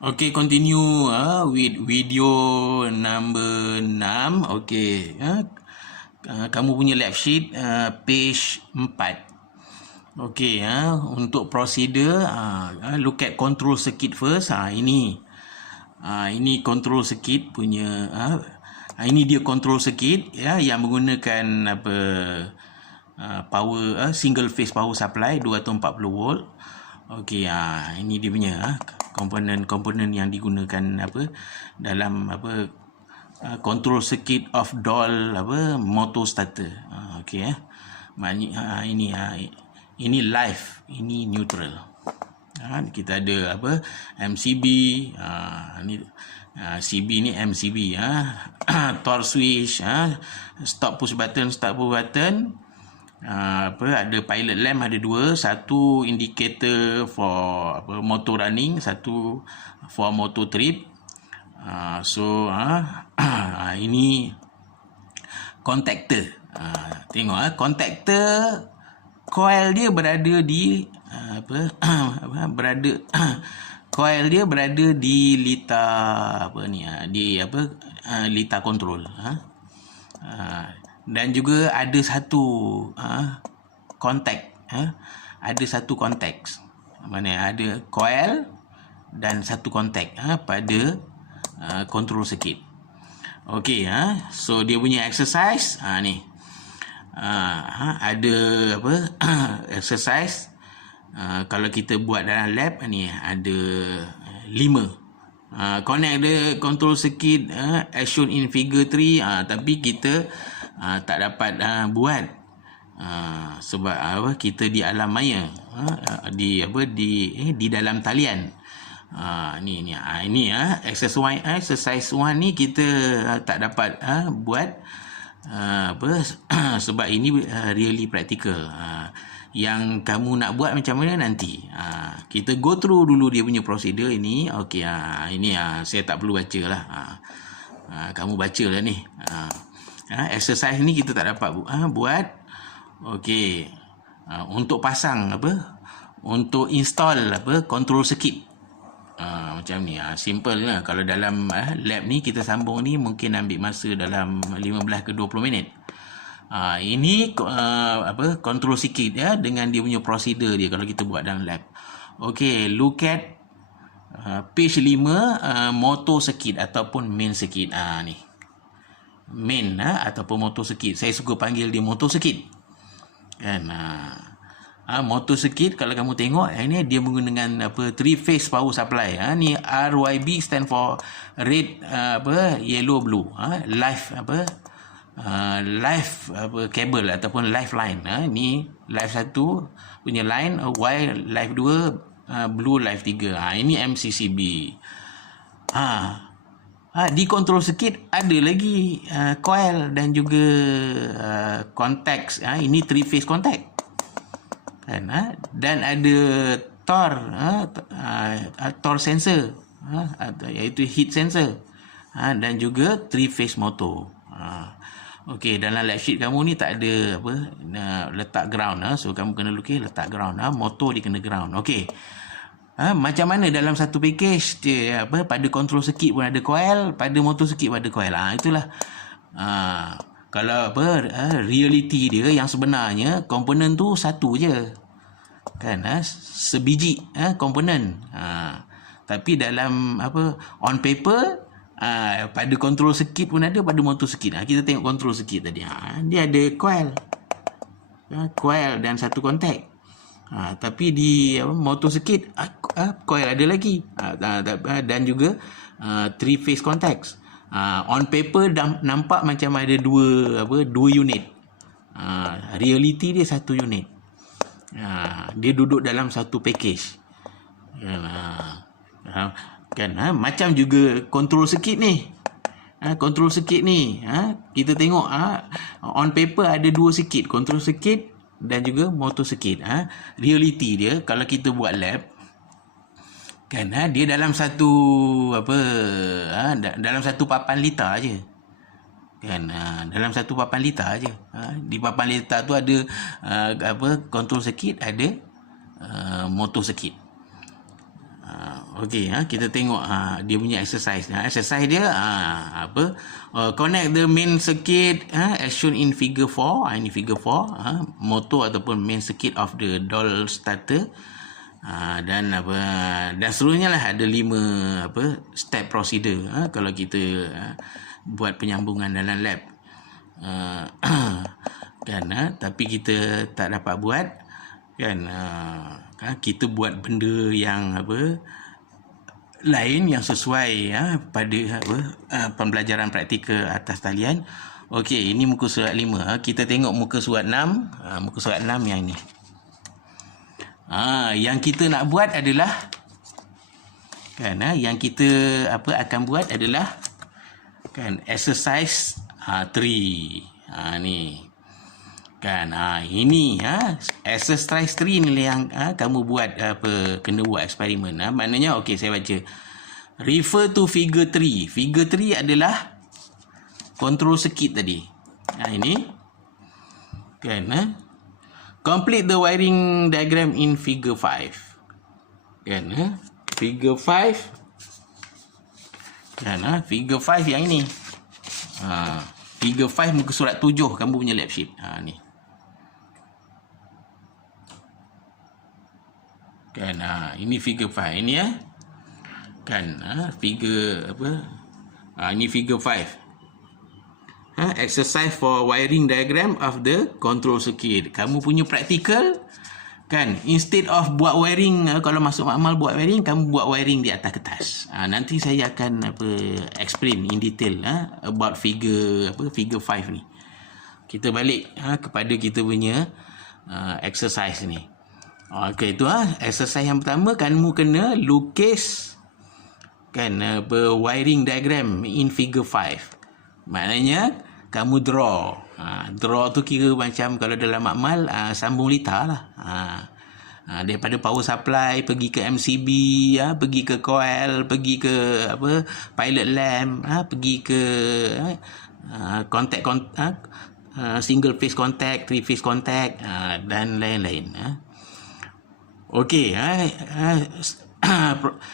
Okay, continue with video number 6. Okay, kamu punya lab sheet page 4. Okay, untuk prosedur, look at control circuit first. Ini control circuit punya, ini dia control circuit yang menggunakan power, single phase power supply 240 volt. Okey, ini dia punya komponen-komponen yang digunakan dalam control circuit of doll motor starter. Okey, maknanya ini live, ini neutral. Kita ada MCB, ni CB ni MCB, torque switch, stop push button, start push button. Ada pilot lamp, ada dua, satu indicator for motor running, satu for motor trip. Ini contactor. Tengok contactor, coil dia berada di coil dia berada di litar litar kontrol. Dan juga ada satu kontak, ada satu konteks, mana ada coil dan satu kontak pada control circuit. Okey, so dia punya exercise ni, ada exercise. Kalau kita buat dalam lab ni ada 5. Connect the control circuit as shown in figure 3, tapi kita tak dapat buat sebab kita di alam maya, di dalam talian. Ini exercise 1 ni kita tak dapat buat sebab ini really practical. Yang kamu nak buat macam mana nanti, kita go through dulu dia punya prosedur ini. Okey, ini saya tak perlu baca lah, kamu baca lah ni. Exercise ni kita tak dapat buat. Okey, untuk pasang untuk install control circuit, macam ni, simple lah. Kalau dalam lab ni kita sambung ni mungkin ambil masa dalam 15 ke 20 minit. Ini control circuit dengan dia punya prosedur dia kalau kita buat dalam lab. Okey, look at page 5, motor circuit ataupun main circuit. Ni main ataupun motor circuit, saya suka panggil dia motor circuit kan. Motor circuit, kalau kamu tengok ini dia menggunakan 3 phase power supply. Ni RYB stand for red, yellow, blue, live live kabel ataupun lifeline. Ni live 1 punya line, Y live 2, blue live 3. Ini MCCB. Di control circuit ada lagi coil dan juga contacts. Ini 3 phase contact kan. Dan ada torque sensor, iaitu heat sensor, dan juga 3 phase motor. Okey, dalam lab sheet kamu ni tak ada letak ground, so kamu kena lukis letak ground, motor dia kena ground. Okey, macam mana dalam satu package dia pada control circuit pun ada coil, pada motor circuit pun ada coil. Itulah kalau reality dia yang sebenarnya komponen tu satu je kan, sebiji komponen. Tapi dalam on paper, pada control circuit pun ada, pada motor circuit. Kita tengok control circuit tadi, dia ada coil, coil dan satu kontak. Tapi di motor circuit, coil ada lagi, dan juga 3 phase contacts. On paper nampak macam ada dua unit. Reality dia satu unit. Dia duduk dalam satu package kan. Macam juga control circuit ni. Control circuit ni, kita tengok on paper ada 2 circuit, control circuit dan juga motor circuit. Reality dia kalau kita buat lab kan, dia dalam satu dalam satu papan litar aje kan. Dalam satu papan litar aje. Di papan litar tu ada control circuit, ada motor circuit. Okey, kita tengok dia punya exercise. Exercise dia connect the main circuit as shown in figure 4. Ini figure 4, motor ataupun main circuit of the doll starter. Dan seterusnya lah, ada 5 step procedure kalau kita buat penyambungan dalam lab. Kan tapi kita tak dapat buat kan, kita buat benda yang lain yang sesuai pada pembelajaran praktikal atas talian. Okey, ini muka surat 5. Kita tengok muka surat 6. Muka surat 6 yang ni. Yang kita nak buat adalah kan, yang kita akan buat adalah kan exercise 3. Ni kan, ini exercise 3 ni yang kamu buat kena buat eksperimen. Maknanya okey, saya baca. Refer to figure 3. Figure 3 adalah control circuit tadi. Ini kan, complete the wiring diagram in figure 5. Kan, figure 5 kan, figure 5 yang ini. Figure 5 muka surat 7 kamu punya lab sheet. Ni kan, ini figure 5 ini kan, figure ini figure 5. Exercise for wiring diagram of the control circuit. Kamu punya practical kan, instead of buat wiring, kalau masuk makmal buat wiring, kamu buat wiring di atas kertas. Nanti saya akan explain in detail about figure 5 ni. Kita balik kepada kita punya exercise ni. Okey, itu exercise yang pertama, kamu kena lukis kan wiring diagram in figure 5. Maknanya kamu draw. Draw tu kira macam kalau dalam makmal sambung litar lah. Daripada power supply pergi ke MCB, pergi ke coil, pergi ke pilot lamp, pergi ke contact single phase contact, three phase contact, dan lain-lain. Okey,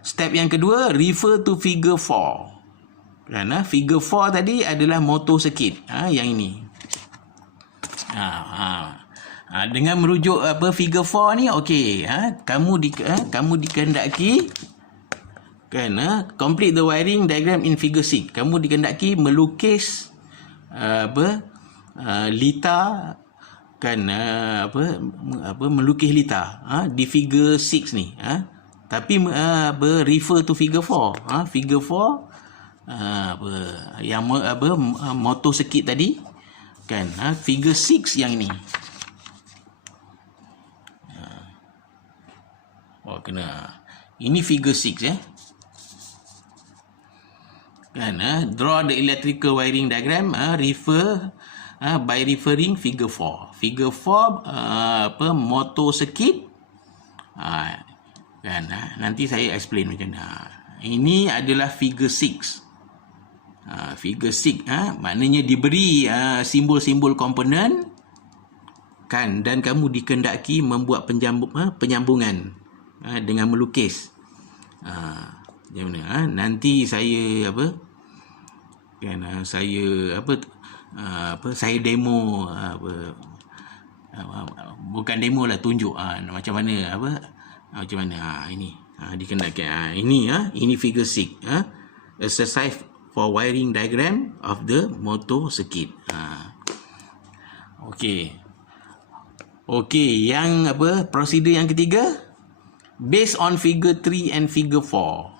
step yang kedua, refer to figure 4. Kerana figure 4 tadi adalah motor circuit. Yang ini. Dengan merujuk figure 4 ni, okey, kamu dikehendaki kan, complete the wiring diagram in figure 6. Kamu dikehendaki melukis litar kan, melukis litar di figure 6 ni. Tapi refer to figure 4. Figure 4 yang motor circuit tadi kan, figure 6 yang ni. Kena. Ini figure 6 kan, draw the electrical wiring diagram, refer by referring figure 4. Figure 4 motor circuit kan, nanti saya explain macam mana. Ini adalah figure 6. Figure 6 maknanya diberi simbol-simbol komponen kan, dan kamu dikehendaki membuat penyambungan dengan melukis. Macam mana? Nanti saya saya demo bukan demo lah, tunjuk macam mana ini dikehendaki. Ini figure 6, exercise for wiring diagram of the motor circuit. Okey, yang prosedur yang ketiga, based on figure 3 and figure 4.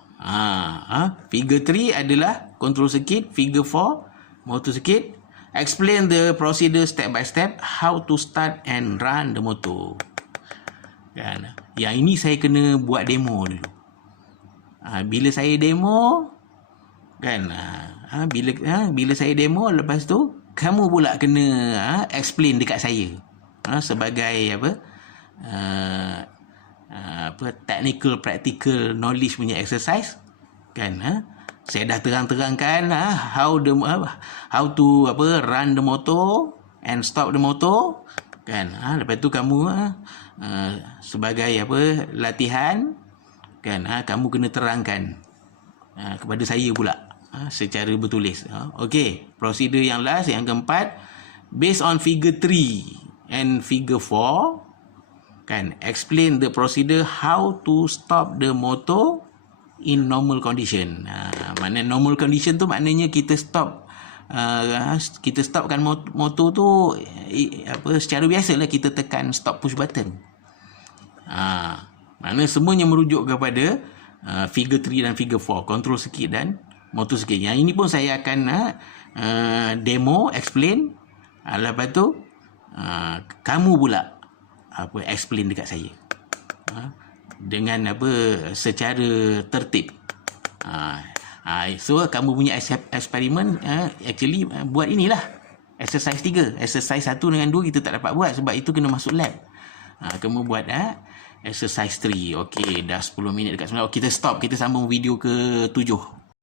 Figure 3 adalah control circuit, figure 4 motor circuit. Explain the procedure step by step, how to start and run the motor. Kan? Yang ini saya kena buat demo dulu. Bila saya demo kan, bila saya demo, lepas tu kamu pula kena explain dekat saya sebagai technical practical knowledge punya exercise kan. Saya dah terang-terangkan how to run the motor and stop the motor kan. Lepas tu kamu sebagai latihan kan, kamu kena terangkan kepada saya pula secara bertulis. Okey, prosedur yang last, yang keempat, based on figure 3 and figure 4, kan, explain the procedure how to stop the motor in normal condition. Maknanya normal condition tu maknanya kita stopkan motor tu secara biasalah, kita tekan stop push button. Maknanya semuanya merujuk kepada figure 3 dan figure 4, control sikit dan motor sikit. Yang ini pun saya akan demo, explain. Lepas tu kamu pula explain dekat saya dengan secara tertib. So kamu punya eksperimen actually buat inilah exercise 3. Exercise 1 dengan 2 kita tak dapat buat sebab itu kena masuk lab. Kamu buat exercise 3. Okey, dah 10 minit dekat 9. Kita stop, kita sambung video ke 7.